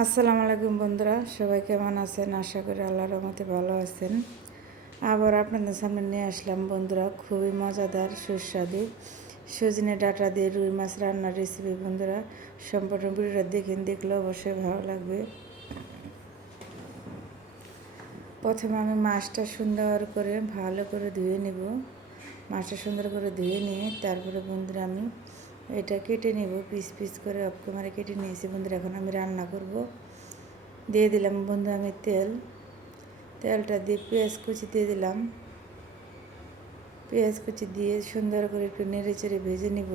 আসসালামু আলাইকুম বন্ধুরা, সবাই কেমন আছেন? আশা করি আল্লাহর রহমতে ভালো আছেন। আবার আপনাদের সামনে নিয়ে আসলাম বন্ধুরা খুবই মজাদার সুস্বাদু সজনে ডাঁটা দিয়ে রুই মাছ রান্নার রেসিপি। বন্ধুরা সম্পূর্ণ ভিডিওটা দেখলে অবশ্যই ভালো লাগবে। প্রথমে আমি মাছটা সুন্দর করে ভালো করে ধুয়ে নেব। মাছটা সুন্দর করে ধুয়ে নিয়ে তারপরে বন্ধুরা আমি এটা কেটে নেব, পিস পিস করে অপকমারে কেটে নিয়েছি। বন্ধুরা এখন আমি রান্না করব। দিয়ে দিলাম বন্ধু আমি তেলটা দিয়ে পেঁয়াজ কুচি দিয়ে দিলাম। পেঁয়াজ কুচি দিয়ে সুন্দর করে একটু নেড়ে চেড়ে ভেজে নিব।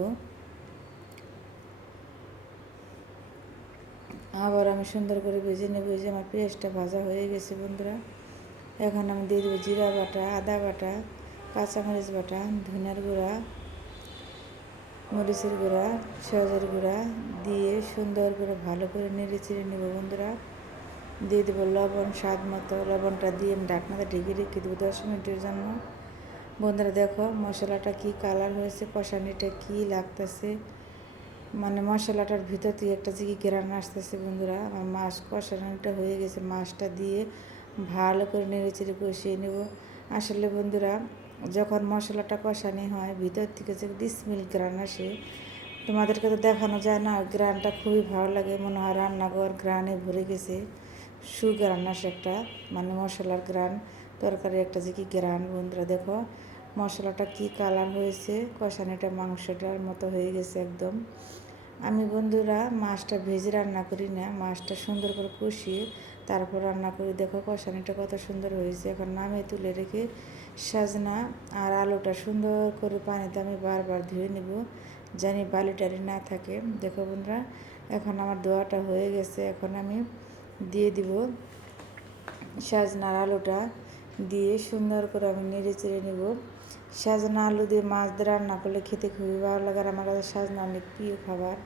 আবার আমি সুন্দর করে ভেজে নেব। যে আমার পেঁয়াজটা ভাজা হয়ে গেছে বন্ধুরা। এখন আমি দিয়ে দেবো জিরা বাটা, আদা বাটা, কাঁচামরিচ বাটা, ধনিয়ার গুঁড়া, মরিচের গুঁড়া, সজের গুঁড়া দিয়ে সুন্দর করে ভালো করে নেড়ে চেড়ে নেব বন্ধুরা। দিয়ে দেবো লবণ, স্বাদ মতো। লবণটা দিয়ে আমি ঢাকনাতে ঢেকে রেখে দেবো 10 মিনিটের জন্য। বন্ধুরা দেখো মশলাটা কি কালার হয়েছে, কষানিটা কি লাগতেছে, মানে মশলাটার ভিতর থেকে একটা যে কি ঘ্রাণ আসতেছে। বন্ধুরা আমার মাছ কষানোটা হয়ে গেছে। মাছটা দিয়ে ভালো করে নেড়ে চেড়ে কষিয়ে নেব। আসলে বন্ধুরা যখন মশলাটা কষানি হয় ভিতর থেকে যে ডিসমিল ঘ্রাণ আসে, তোমাদেরকে তো দেখানো যায় না। ঘ্রাণটা খুবই ভালো লাগে, মনে হয় রান্নাঘর ঘ্রাণে ভরে গেছে। সুঘ্রাণ আসে একটা, মানে মশলার ঘ্রাণ, তরকারি একটা যে কি ঘ্রাণ। বন্ধুরা দেখো মশলাটা কি কালার হয়েছে, কষানিটা মাংসটার মতো হয়ে গেছে একদম। আমি বন্ধুরা মাছটা ভেজে রান্না করি না, মাছটা সুন্দর করে কষিয়ে তারপর রান্না করি। দেখো কষানিটা কত সুন্দর হয়েছে। এখন নামিয়ে তুলে রেখে সাজনা আর আলুটা সুন্দর করে পানিতে আমি বারবার ধুয়ে নেব, জানি বালি টালি না থাকে। দেখো বন্ধুরা এখন আমার ধোয়াটা হয়ে গেছে। এখন আমি দিয়ে দিব সাজনার আলুটা, দিয়ে সুন্দর করে আমি নেড়ে চেড়ে নেব। সাজনা আলু দিয়ে মাছ দিয়ে রান্না করলে খেতে খুবই ভালো লাগে। আর আমার কাছে সাজনা অনেক প্রিয় খাবার।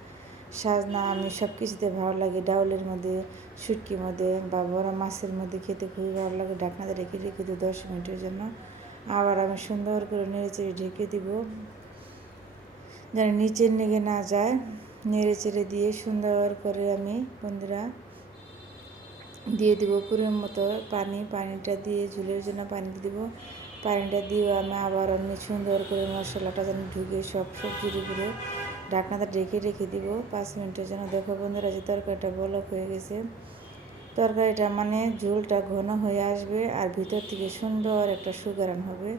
সাজনা আমি সব কিছুতে ভালো লাগে, ডাউলের মধ্যে, শুটকির মধ্যে বা বড় মাছের মধ্যে খেতে খুবই ভালো লাগে। ঢাকনাতে রেখে রেখে দিই 10 মিনিটের জন্য। আবার আমি সুন্দর করে নেড়ে চেড়ে ঢেকে দিব, যেন নিচের নেগে না যায়। নেড়ে চেড়ে দিয়ে সুন্দর করে আমি বন্ধুরা দিয়ে দিব পরিমাণ মতো পানি। পানিটা দিয়ে ঝুলের জন্য পানি দিয়ে দেবো। পানিটা দিয়ে আমি আবার অন্য সুন্দর করে মশলাটা যেন ঢুকে সব সবজির উপরে ঢাকনাটা ঢেকে রেখে দিব 5 মিনিটের জন্য। দেখো বন্ধুরা যে তরকারিটা বলক হয়ে গেছে। তরকারিটা মানে ঝোলটা ঘন হয়ে আসবে আর ভিতর থেকে সুন্দর একটা সুঘ্রাণ হবে।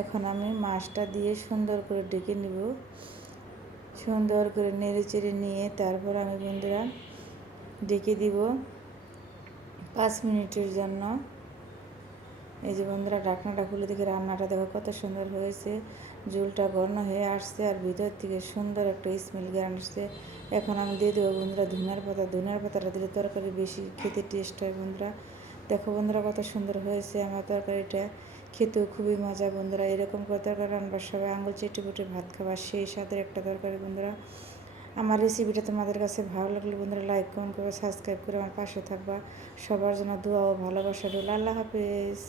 এখন আমি মাছটা দিয়ে সুন্দর করে ঢেকে নিব, সুন্দর করে নেড়ে চেড়ে নিয়ে তারপর আমি বন্ধুরা ঢেকে দিব 5 মিনিটের জন্য। এই যে বন্ধুরা ঢাকনাটা খুলে দেখে রান্নাটা দেখো কত সুন্দর হয়েছে। ঝোলটা ঘন হয়ে আসছে আর ভিতর থেকে সুন্দর একটা স্মেল ঘ্রাণ আসছে। এখন আমি দিয়ে দেবো বন্ধুরা ধনিয়ার পাতা। ধনিয়ার পাতাটা দিলে তরকারি বেশি খেতে টেস্ট হয় বন্ধুরা। দেখো বন্ধুরা কত সুন্দর হয়েছে আমার তরকারিটা, খেতেও খুবই মজা। বন্ধুরা এরকম করে তরকারি রান্নার সবাই আঙুল চেটে পুটে ভাত খাবার সেই স্বাদের একটা তরকারি। বন্ধুরা আমার রেসিপিটা তোমাদের কাছে ভালো লাগলে বন্ধুরা লাইক কমেন্ট করে সাবস্ক্রাইব করে আমার পাশে থাকবা। সবার জন্য দোয়া ও ভালোবাসা রইল। আল্লাহ হাফেজ।